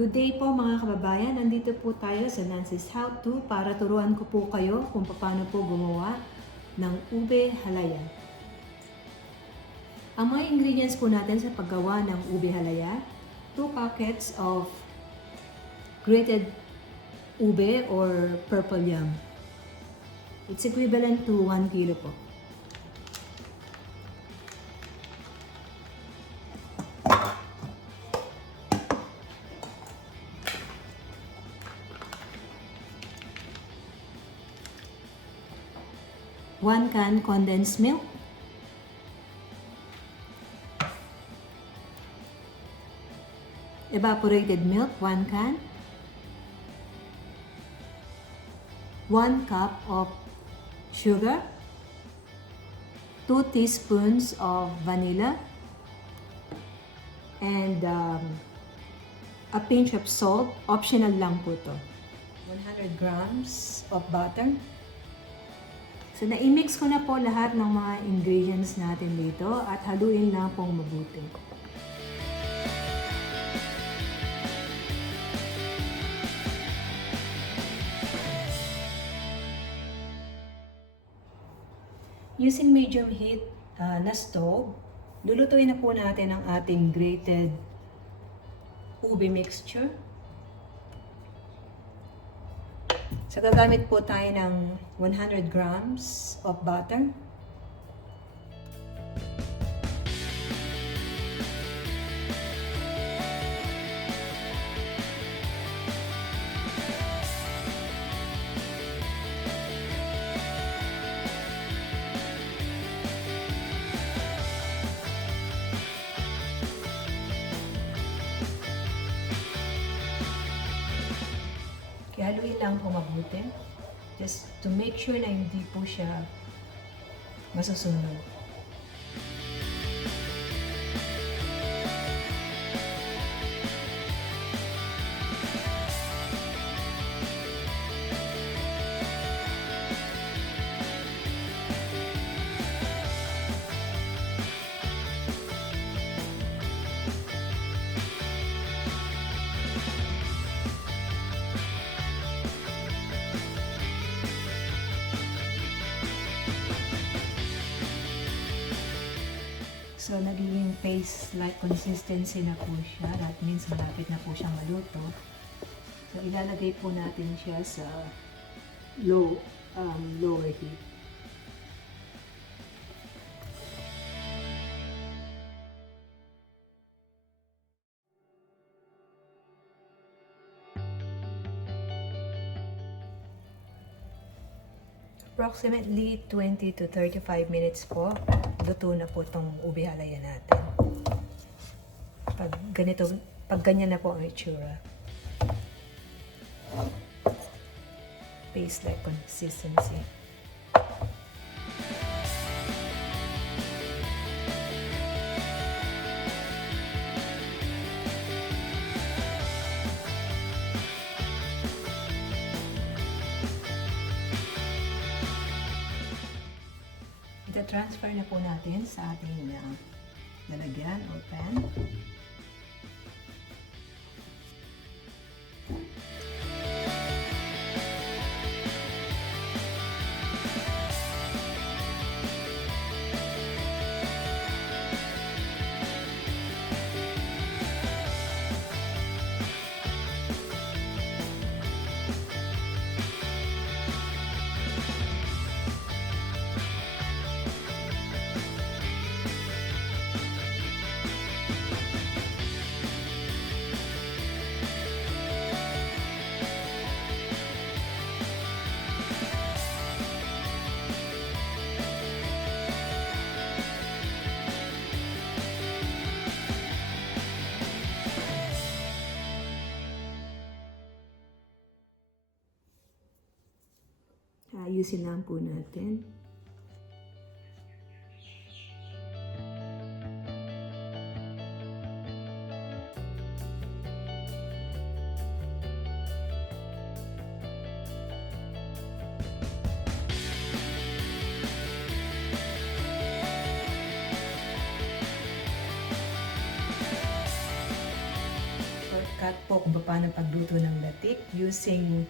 Good day po mga kababayan. Nandito po tayo sa Nancy's How To para turuan ko po kayo kung paano po gumawa ng ube halaya. Ang mga ingredients po natin sa paggawa ng ube halaya, 2 packets of grated ube or purple yam. It's equivalent to 1 kilo po. One can condensed milk, evaporated milk, 1 can, 1 cup of sugar, 2 teaspoons of vanilla, and a pinch of salt. Optional lang po to. 100 grams of butter. So, na-mix ko na po lahat ng mga ingredients natin dito at haluin lang pong mabuti. Using medium heat na stove, lulutuin na po natin ang ating grated ube mixture. So, gagamit po tayo ng 100 grams of butter. Haluin lang po mabuti. Just to make sure na hindi po siya masusunog. So, nagiging paste-like consistency na po siya. That means malapit na po siyang maluto. So, ilalagay po natin siya sa lower heat. Approximately 20 to 35 minutes po, luto na po itong ube halaya natin. Pag ganyan na po ang itsura. Paste-like consistency. Transfer na po natin sa ating lalagyan or pan. Ayusin lang po natin. lahat po kung paano pagluto ng latik using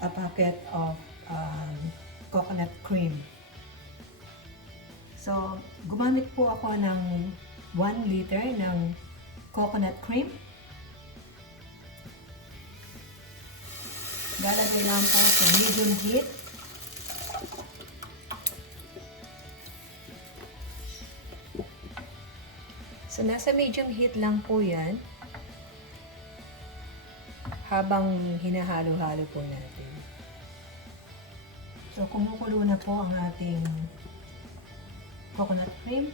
a packet of coconut cream. So, gumamit po ako ng 1 liter ng coconut cream. Lalagay lang po sa medium heat. So, nasa medium heat lang po yan habang hinahalo-halo po natin. So, kumukulo na po ang ating coconut cream.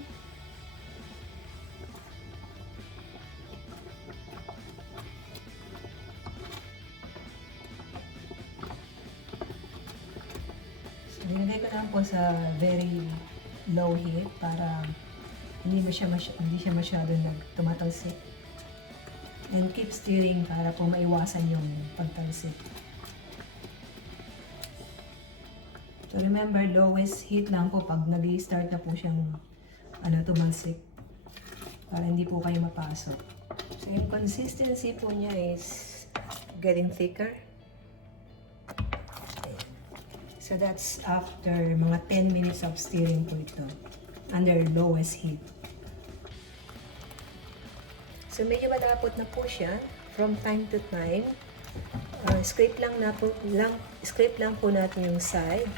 So, nilagay ko lang po sa very low heat para hindi siya masyadong tumatalsik. And keep stirring para po maiwasan yung pagtalsik. So remember, lowest heat lang po pag nag-i-start na po siyang tumalsik para hindi po kayo mapasok. So yung consistency po niya is getting thicker. So that's after mga 10 minutes of stirring po ito under lowest heat. So medyo malapot na po siya. From time to time, scrape lang po natin yung side.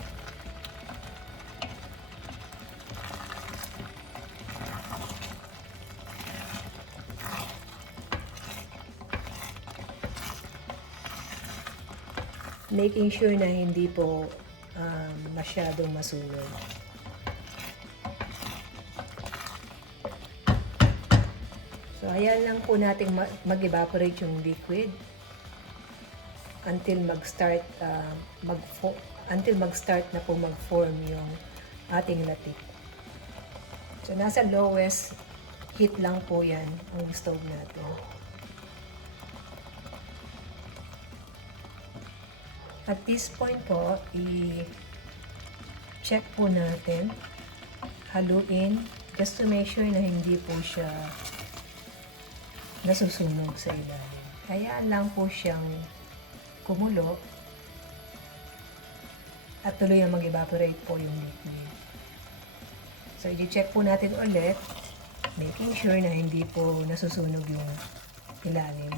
Making sure na hindi po masyadong masunog. So, ayan lang po natin mag-evaporate yung liquid until mag-start na po mag-form yung ating latik. So, nasa lowest heat lang po yan ang stove natin. At this point po, i-check po natin, haluin, just to make sure na hindi po siya nasusunog sa ilalim. Hayaan lang po siyang kumulo at tuloy ang mag-evaporate po yung liquid. So, i-check po natin ulit, making sure na hindi po nasusunog yung ilalim.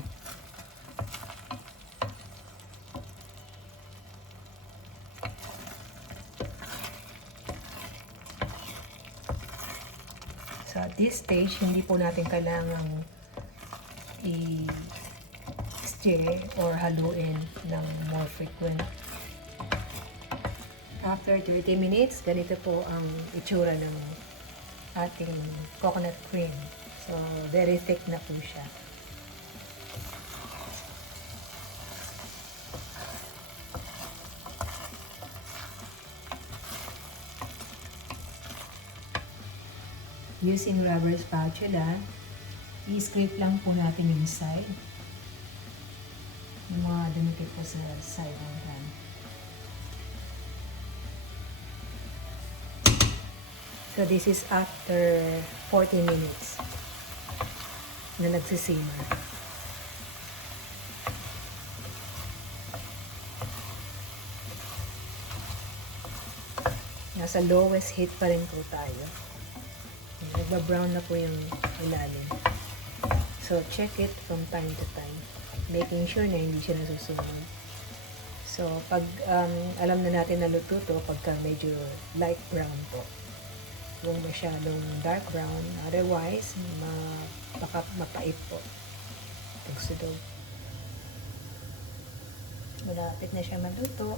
So, at this stage, hindi po natin kailangang i-stir or haluin ng more frequent. After 30 minutes, ganito po ang itsura ng ating coconut cream. So, very thick na po siya. Using rubber spatula, i-scrape lang po natin yung side. Yung mga dumikit po sa side ng pan. So this is after 40 minutes na nagsisimmer. Nasa lowest heat pa rin po tayo. Nagba-brown na po yung ilalim. So, check it from time to time. Making sure na hindi siya nasusunod. So, pag alam na natin na luto to, pagka medyo light brown po. Huwag masyadong dark brown. Otherwise, baka mapait po. Pagsunod. Malapit na siya maluto.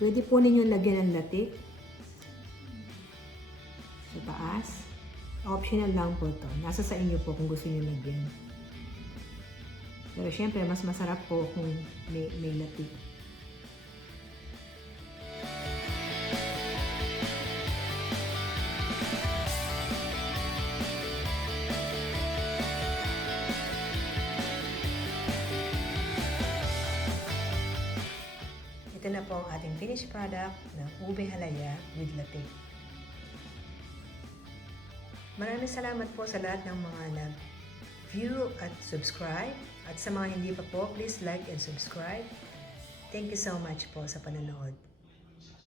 Pwede po ninyong lagyan ng latik sa taas. Optional lang po ito. Nasa sa inyo po kung gusto niyo lagyan. Pero syempre, mas masarap po kung may latik. Ito na po ang ating finished product ng ube halaya with latik. Maraming salamat po sa lahat ng mga nag-view at subscribe. At sa mga hindi pa po, please like and subscribe. Thank you so much po sa panonood.